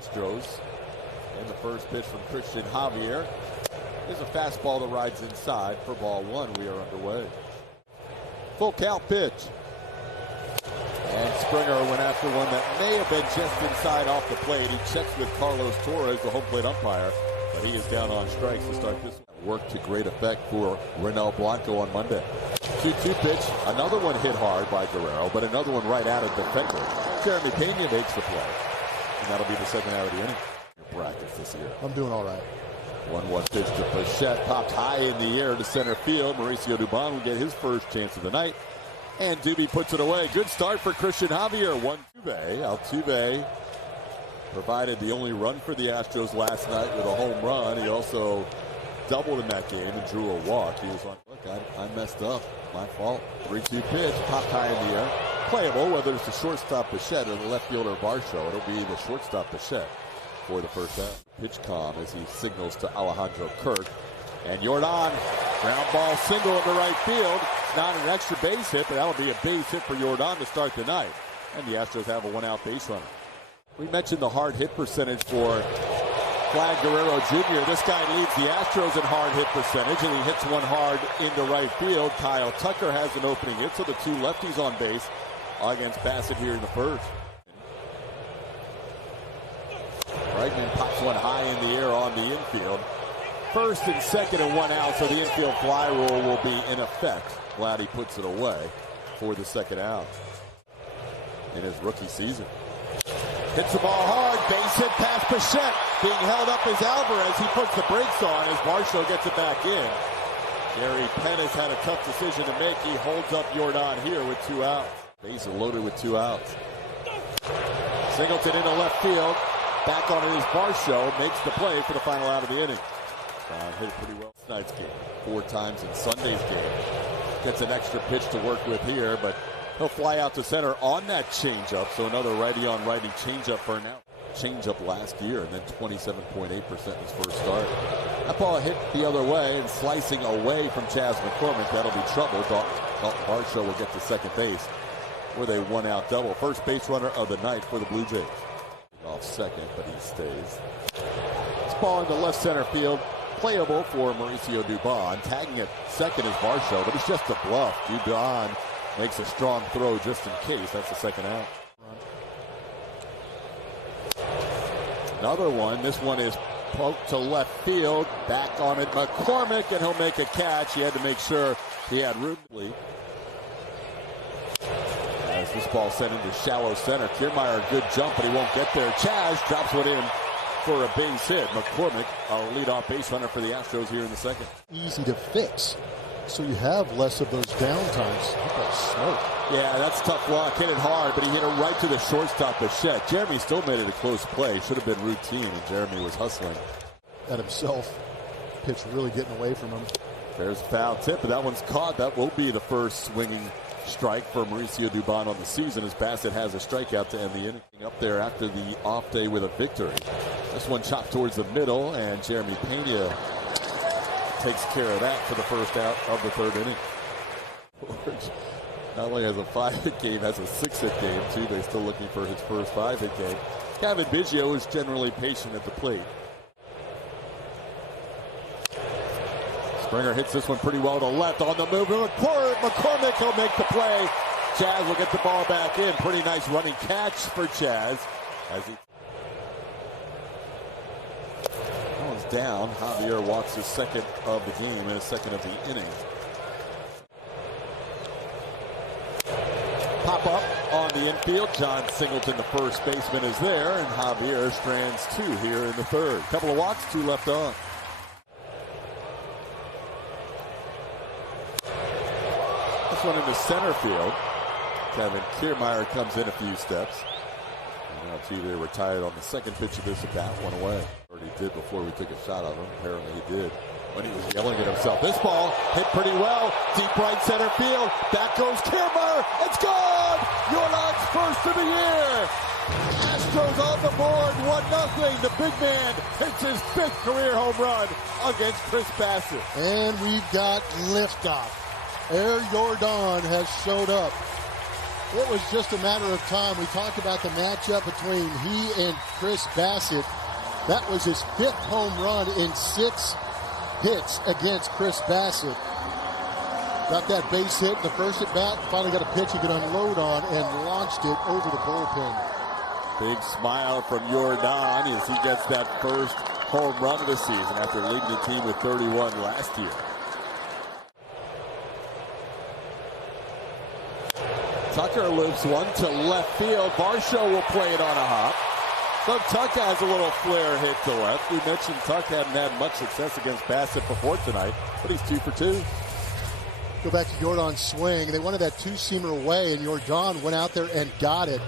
Astros. And the first pitch from Christian Javier is a fastball that rides inside for ball one. We are underway. Full count pitch. And Springer went after one that may have been just inside off the plate. He checks with Carlos Torres, the home plate umpire, but he is down on strikes to start this one. Worked to great effect for Renel Blanco on Monday. 2-2 pitch. Another one hit hard by Guerrero, but another one right at a defender. Jeremy Peña makes the play. And that'll be the second out of the inning. Your brackets this year. I'm doing all right. 1-1 pitch to Bichette, popped high in the air to center field. Mauricio Dubon will get his first chance of the night. And Doobie puts it away. Good start for Christian Javier. Altuve provided the only run for the Astros last night with a home run. He also doubled in that game and drew a walk. He was on, look, I messed up. My fault. 3-2 pitch, popped high in the air. Playable, whether it's the shortstop Bichette or the left fielder Varsho. It'll be the shortstop Bichette for the first out. Pitch calm as he signals to Alejandro Kirk. And Jordan, ground ball single into right field. It's not an extra base hit, but that'll be a base hit for Jordan to start the night. And the Astros have a one-out base runner. We mentioned the hard hit percentage for Vlad Guerrero Jr. This guy leads the Astros in hard hit percentage, and he hits one hard into right field. Kyle Tucker has an opening hit, so the two lefties on base against Bassett here in the first. Bregman pops one high in the air on the infield. First and second and one out, so the infield fly rule will be in effect. Vladdy puts it away for the second out in his rookie season. Hits the ball hard, base hit past Bichette. Being held up is Alvarez. He puts the brakes on as Varsho gets it back in. Gary Penn has had a tough decision to make. He holds up Jordan here with 2 outs. Base loaded with 2 outs. Singleton into left field. Back on it is Varsho. Makes the play for the final out of the inning. Hit it pretty well tonight's game. 4 times in Sunday's game. Gets an extra pitch to work with here, but he'll fly out to center on that changeup. So another righty-on-righty changeup for now. Changeup last year, and then 27.8% in his first start. That ball hit the other way and slicing away from Chas McCormick. That'll be trouble. Dalton Varsho will get to second base with a one-out double. First base runner of the night for the Blue Jays. Off second, but he stays. This ball into left center field. Playable for Mauricio Dubon. Tagging at second is Varsho, but it's just a bluff. Dubon makes a strong throw just in case. That's the second out. Another one. This one is poked to left field. Back on it, McCormick, and he'll make a catch. He had to make sure he had room. As this ball sent into shallow center. Kiermaier, good jump, but he won't get there. Chas drops one in for a base hit. McCormick, a leadoff base runner for the Astros here in the second. Easy to fix, so you have less of those downtimes. Look at that smoke. Yeah, that's tough luck. Hit it hard, but he hit it right to the shortstop, Bichette. Jeremy still made it a close play. Should have been routine, and Jeremy was hustling. At himself. Pitch really getting away from him. There's a foul tip, but that one's caught. That will be the first swinging strike for Mauricio Dubon on the season, as Bassett has a strikeout to end the inning. Up there after the off day with a victory. This one chopped towards the middle, and Jeremy Peña takes care of that for the first out of the third inning. Not only has a 5-hit game, has a 6-hit game too. They're still looking for his first 5-hit game. Kevin Biggio is generally patient at the plate. Springer hits this one pretty well to left on the move. McCormick, he'll make the play. Chas will get the ball back in. Pretty nice running catch for Chas. As he goes down, Javier walks his second of the game and his second of the inning. Pop up on the infield. John Singleton, the first baseman, is there, and Javier strands 2 here in the third. Couple of walks, 2 left on. This one into center field. Kevin Kiermaier comes in a few steps. And Altuve retired on the second pitch of this at bat, one away. Already did before we took a shot of him. Apparently he did when he was yelling at himself. This ball hit pretty well. Deep right center field. Back goes Kiermaier. It's gone! Jordan's first of the year. Astros on the board, 1-0. The big man hits his 5th career home run against Chris Bassett. And we've got liftoff. Air Jordan has showed up. It was just a matter of time. We talked about the matchup between he and Chris Bassett. That was his 5th home run in 6 hits against Chris Bassett. Got that base hit in the first at bat. Finally got a pitch he could unload on and launched it over the bullpen. Big smile from Jordan as he gets that first home run of the season after leading the team with 31 last year. Tucker loops one to left field. Varsho will play it on a hop. So Tuck has a little flare hit to left. We mentioned Tuck hadn't had much success against Bassett before tonight, but he's 2 for 2. Go back to Jordan's swing. They wanted that two-seamer away, and Jordan went out there and got it.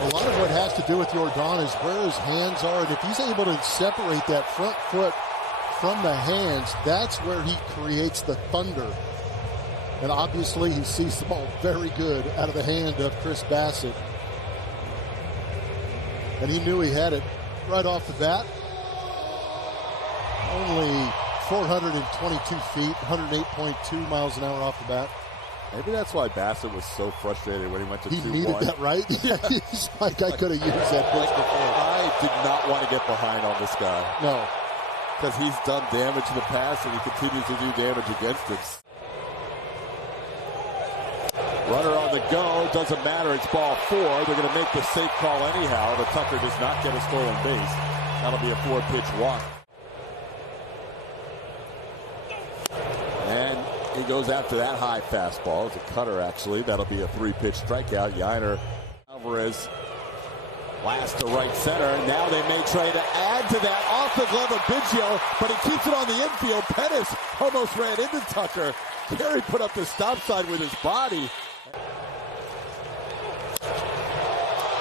A lot of what has to do with Jordan is where his hands are, and if he's able to separate that front foot from the hands, that's where he creates the thunder. And obviously he sees the ball very good out of the hand of Chris Bassett. And he knew he had it right off the bat. Only 422 feet, 108.2 miles an hour off the bat. Maybe that's why Bassett was so frustrated when he went to 2-1. He needed that, right? He's like, I could have used that pitch before. I did not want to get behind on this guy. No. Because he's done damage in the past and he continues to do damage against us. Runner on the go, doesn't matter, it's ball 4. They're going to make the safe call anyhow, but Tucker does not get a stolen base. That'll be a 4-pitch walk. And he goes after that high fastball. It's a cutter, actually. That'll be a 3-pitch strikeout. Yainer, Alvarez, last to right center. Now they may try to add to that off the glove of Biggio, but he keeps it on the infield. Pettis almost ran into Tucker. Gary put up the stop sign with his body.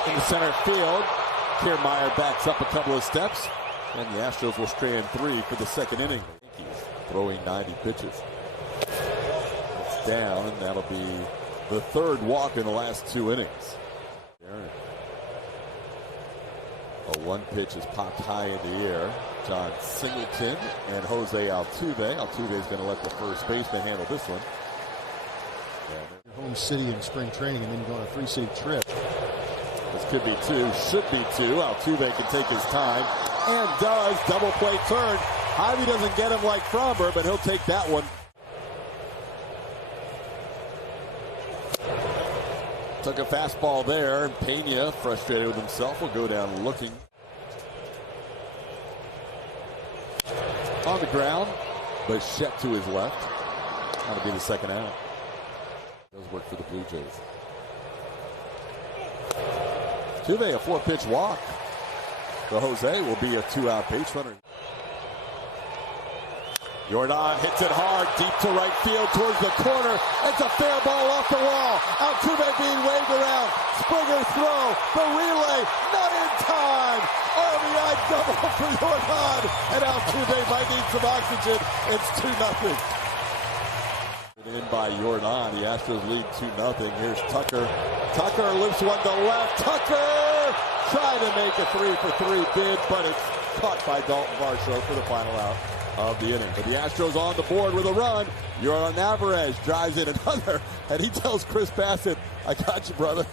In the center field, Kiermaier backs up a couple of steps, and the Astros will strand 3 for the second inning. Yankees throwing 90 pitches. It's down, and that'll be the 3rd walk in the last 2 innings. A 1 pitch is popped high in the air. John Singleton and Jose Altuve. Altuve is going to let the first baseman handle this one. Your home city in spring training, and then you go on a 3-city trip. This could be 2, should be 2. Altuve can take his time, and does. Double play turn. Javier doesn't get him like Fromber, but he'll take that one. Took a fastball there, and Peña, frustrated with himself, will go down looking. On the ground, Bichette to his left. That'll be the second out. Does work for the Blue Jays. Altuve, a 4-pitch walk. The Jose will be a 2-out base runner. Jordan hits it hard, deep to right field towards the corner. It's a fair ball off the wall. Altuve being waved around. Springer throw. The relay, not in time. RBI double for Jordan. And Altuve might need some oxygen. It's 2-0. In by Jordan. The Astros lead 2-0. Here's Tucker. Tucker lifts one to left. Tucker trying to make a 3-for-3 bid, but it's caught by Dalton Varsho for the final out of the inning. But the Astros on the board with a run. Jordan Alvarez drives in another, and he tells Chris Bassett, I got you, brother.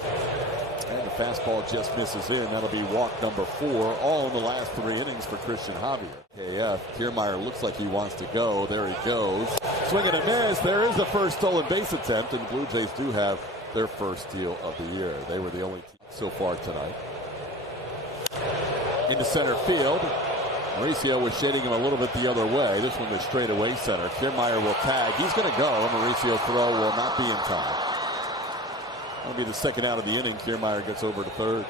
And the fastball just misses in. That'll be walk number 4, all in the last 3 innings for Christian Javier. KF, Kiermaier looks like he wants to go. There he goes. Swing and a miss. There is the first stolen base attempt, and the Blue Jays do have their first steal of the year. They were the only team so far tonight. Into center field. Mauricio was shading him a little bit the other way. This one was straight away center. Kiermaier will tag. He's going to go. Mauricio's throw will not be in time. That'll be the second out of the inning. Kiermaier gets over to third.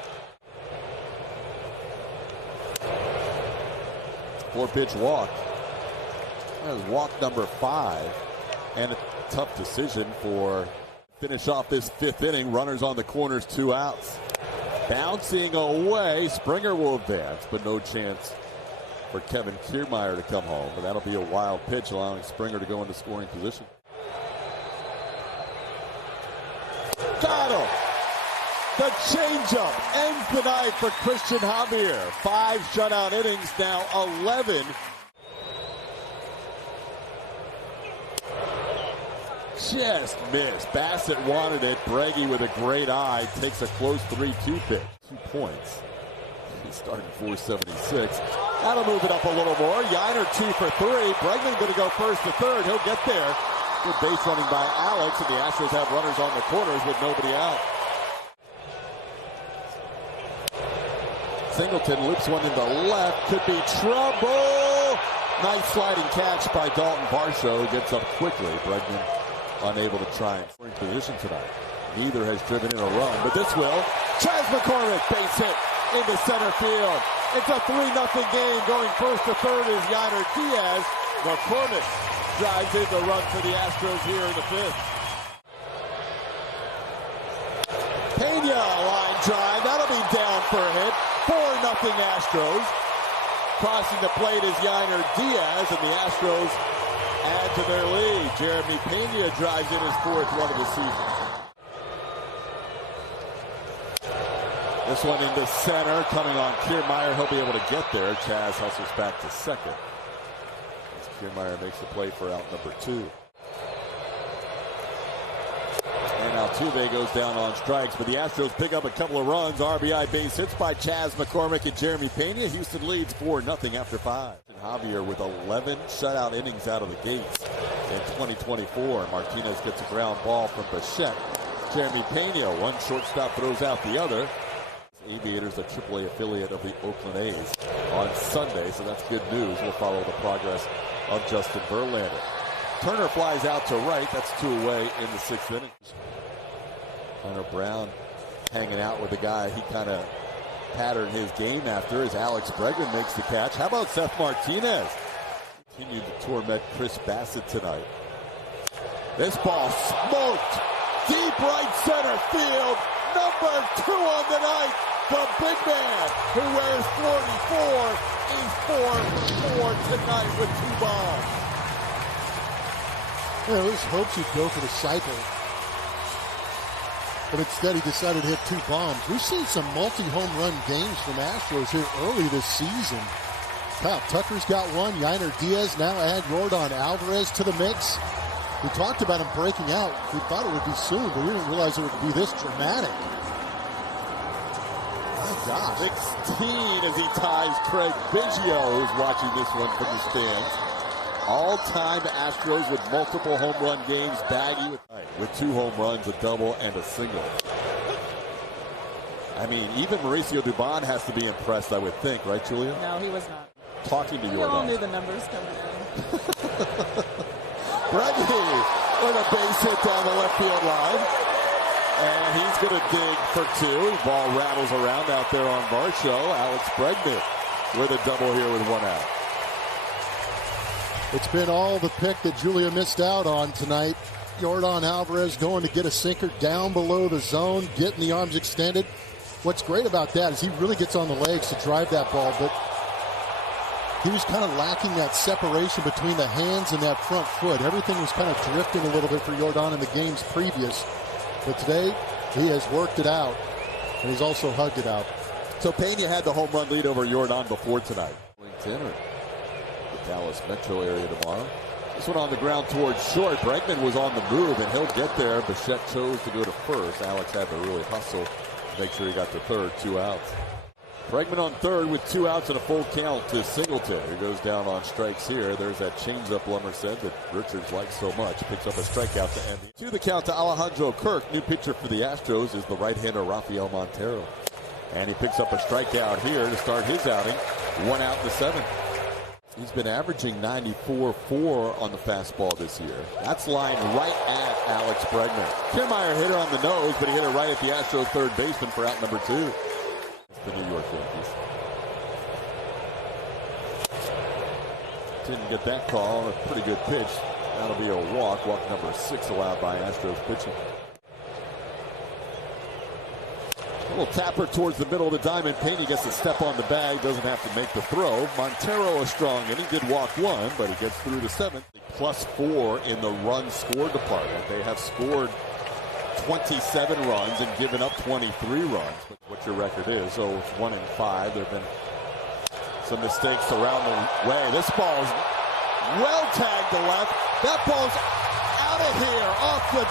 4-pitch walk. That was walk number 5. And a tough decision for finish off this 5th inning. Runners on the corners, 2 outs. Bouncing away, Springer will advance, but no chance for Kevin Kiermaier to come home. But that'll be a wild pitch, allowing Springer to go into scoring position. Got him! The changeup ends the night for Christian Javier. 5 shutout innings, now 11. just missed. Bassett wanted it. Breggy with a great eye takes a close 3-2 pitch. 2 points. He's starting 476. That'll move it up a little more. Yiner 2 for 3. Bregman going to go first to third. He'll get there. Good base running by Alex, and the Astros have runners on the corners with nobody out. Singleton loops one into left. Could be trouble. Nice sliding catch by Dalton Varsho. Gets up quickly. Bregman unable to try and scoring position tonight. Neither has driven in a run, but this will. Chas McCormick, base hit into center field. It's a 3-0 game. Going first to third is Yiner Diaz. McCormick drives in the run for the Astros here in the 5th. Peña, line drive. That'll be down for a hit. 4-0 Astros. Crossing the plate is Yiner Diaz, and the Astros add to their lead. Jeremy Peña drives in his 4th run of the season. This one into center, coming on Kiermaier. He'll be able to get there. Chas hustles back to second. As Kiermaier makes the play for out number 2. And Altuve goes down on strikes, but the Astros pick up a couple of runs. RBI base hits by Chas McCormick and Jeremy Peña. Houston leads 4-0 after 5. And Javier with 11 shutout innings out of the gates in 2024. Martinez gets a ground ball from Bichette. Jeremy Peña, one shortstop throws out the other. Aviators, a AAA affiliate of the Oakland A's, on Sunday, so that's good news. We'll follow the progress of Justin Verlander. Turner flies out to right. That's 2 away in the 6th inning. Hunter Brown hanging out with the guy he kind of patterned his game after as Alex Bregman makes the catch. How about Seth Martinez? Continued to torment Chris Bassett tonight. This ball smoked deep right center field. Number 2 on the night. The big man who wears 44 is 4 for 4 tonight with 2 bombs. Yeah, there was hopes he'd go for the cycle, but instead he decided to hit 2 bombs. We've seen some multi-home run games from Astros here early this season. Kyle Tucker's got one. Yiner Diaz now add Yordan Alvarez to the mix. We talked about him breaking out. We thought it would be soon, but we didn't realize it would be this dramatic. My gosh. 16 as he ties Craig Biggio, who's watching this one from the stands. All-time Astros with multiple home run games. Baggy with 2 home runs, a double, and a single. I mean, even Mauricio Dubon has to be impressed, I would think, right, Julia? No, he was not. Talking to you. We all knew the numbers coming in. Breggy with a base hit down the left field line. And he's going to dig for 2. Ball rattles around out there on Varsho. Alex Bregman with a double here with 1 out. It's been all the pick that Julia missed out on tonight. Yordan Alvarez going to get a sinker down below the zone, getting the arms extended. What's great about that is he really gets on the legs to drive that ball, but he was kind of lacking that separation between the hands and that front foot. Everything was kind of drifting a little bit for Yordan in the games previous. But today, he has worked it out, and he's also hugged it out. So Peña had the home run lead over Yordan before tonight. LinkedIn or the Dallas metro area tomorrow. This one on the ground towards short. Bregman was on the move, and he'll get there. Bichette chose to go to first. Alex had to really hustle to make sure he got to third, 2 outs. Bregman on third with 2 outs and a full count to Singleton. He goes down on strikes here. There's that changeup Lummer said that Richards likes so much. Picks up a strikeout to end. To the count to Alejandro Kirk. New pitcher for the Astros is the right-hander Rafael Montero. And he picks up a strikeout here to start his outing. 1 out in the 7th. He's been averaging 94.4 on the fastball this year. That's lined right at Alex Bregman. Kiermaier hit her on the nose, but he hit her right at the Astros third baseman for out number 2. The New York Yankees. Didn't get that call. A pretty good pitch. That'll be a walk. Walk number 6 allowed by Astros pitching. A little tapper towards the middle of the diamond. Peña gets a step on the bag. Doesn't have to make the throw. Montero a strong inning. Did walk 1, but he gets through the 7th. +4 in the run scored department. They have scored 27 runs and given up 23 runs. What your record is. So it's 1-5. There have been some mistakes around the way. This ball is well tagged to left. That ball's out duel here off the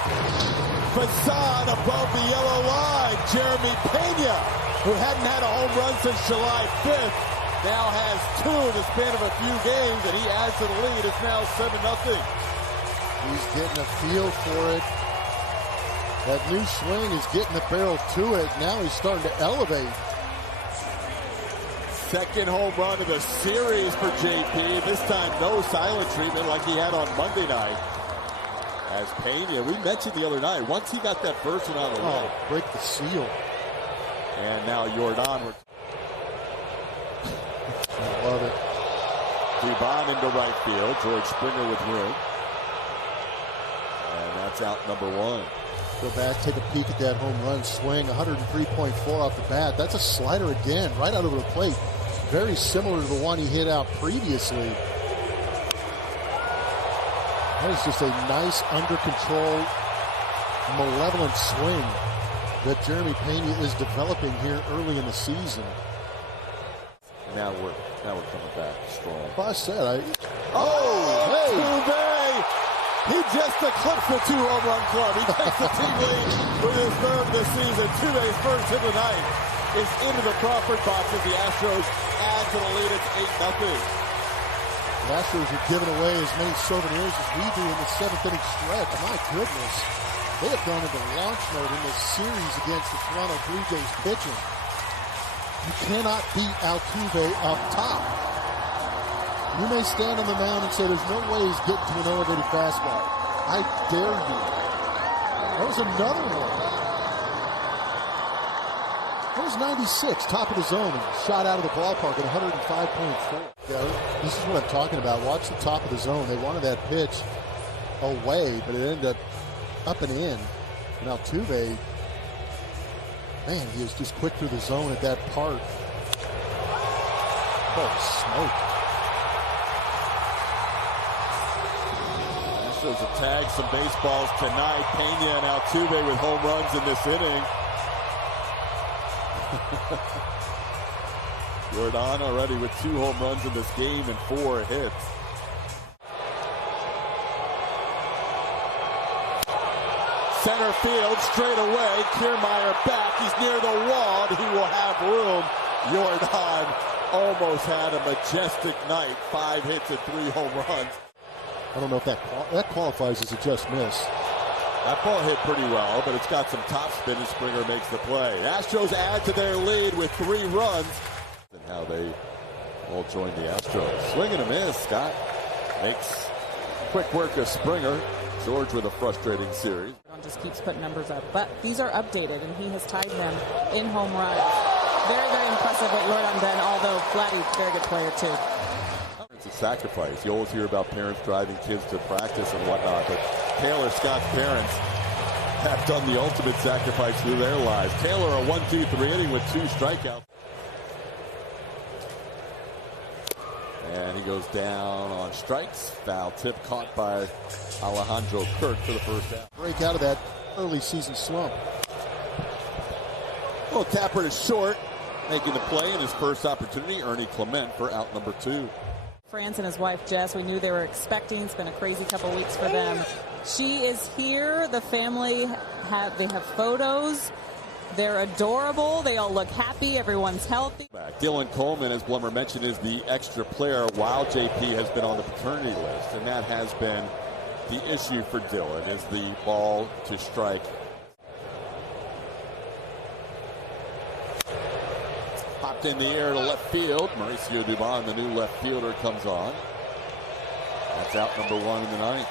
facade above the yellow line. Jeremy Peña, who hadn't had a home run since July 5th, now has two in the span of a few games, and he adds to the lead. It's now 7-0. He's getting a feel for it. That new swing is getting the barrel to it. Now he's starting to elevate. Second home run of the series for JP. This time no silent treatment like he had on Monday night. As Peña, we mentioned the other night, once he got that first one out of the way. Break the seal. And now Jordan. I love it. Dubon into right field. George Springer with room. And that's out number one. Go back, take a peek at that home run swing. 103.4 off the bat. That's a slider again, right out over the plate. Very similar to the one he hit out previously. That is just a nice, under control, malevolent swing that Jeremy Peña is developing here early in the season. Now we're coming back strong. Well, I said, Altuve! He just eclipsed the two home run club. He takes the team lead with his third of the season. Altuve's first hit of the night is into the Crawford box as the Astros add to the lead. It's 8-0. The Astros are giving away as many souvenirs as we do in the seventh inning stretch. My goodness. They have gone into launch mode in this series against the Toronto Blue Jays pitching. You cannot beat Altuve up top. You may stand on the mound and say there's no way he's getting to an elevated fastball. I dare you. That was another one. That was 96, top of the zone, and shot out of the ballpark at 105.4. Yeah, this is what I'm talking about. Watch the top of the zone. They wanted that pitch away, but it ended up and in. And Altuve, man, he is just quick through the zone at that part. Oh, smoke. Astros have tagged some baseballs tonight. Peña and Altuve with home runs in this inning. Jordan already with 2 home runs in this game and 4 hits. Center field, straight away. Kiermaier back. He's near the wall. He will have room. Jordan almost had a majestic night. 5 hits and 3 home runs. I don't know if that qualifies as a just miss. That ball hit pretty well, but it's got some top spin and Springer makes the play. Astros add to their lead with 3 runs. And how they all join the Astros. Swing and a miss. Scott makes quick work of Springer. George with a frustrating series. Just keeps putting numbers up, but these are updated, and he has tied them in home runs. Very, very impressive what Jordan done, although Vladdy, very good player too. It's a sacrifice. You always hear about parents driving kids to practice and whatnot, but Taylor Scott's parents have done the ultimate sacrifice through their lives. Taylor a 1-2-3 inning with 2 strikeouts. And he goes down on strikes. Foul tip caught by Alejandro Kirk for the first out. Break out of that early season slump. Well, Tapper is short, making the play in his first opportunity. Ernie Clement for out number 2. France and his wife Jess, we knew they were expecting. It's been a crazy couple weeks for them. She is here. The family have photos. They're adorable. They all look happy. Everyone's healthy. Dylan Coleman, as Blummer mentioned, is the extra player while JP has been on the paternity list. And that has been the issue for Dylan, is the ball to strike. Popped in the air to left field. Mauricio Dubon, the new left fielder, comes on. That's out number 1 in the ninth.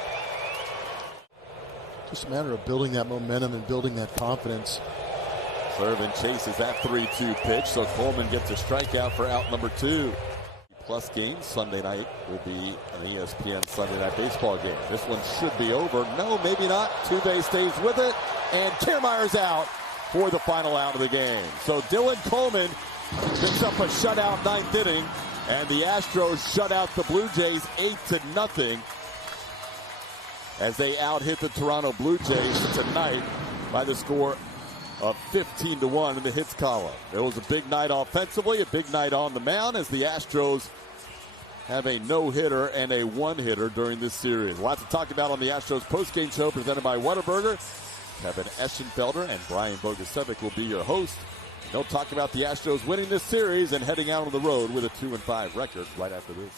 Just a matter of building that momentum and building that confidence. Servant chases that 3-2 pitch, so Coleman gets a strikeout for out number 2. Plus game Sunday night will be an ESPN Sunday Night Baseball game. This one should be over. No, maybe not. Altuve stays with it, and Kiermaier's out for the final out of the game. So Dylan Coleman picks up a shutout 9th inning, and the Astros shut out the Blue Jays 8-0 as they out-hit the Toronto Blue Jays tonight by the score of 15-1 in the hits column. It was a big night offensively, a big night on the mound as the Astros have a no-hitter and a one-hitter during this series. Lots to talk about on the Astros postgame show presented by Whataburger. Kevin Eschenfelder and Brian Bogusevic will be your host. They'll talk about the Astros winning this series and heading out on the road with a 2-5 record right after this.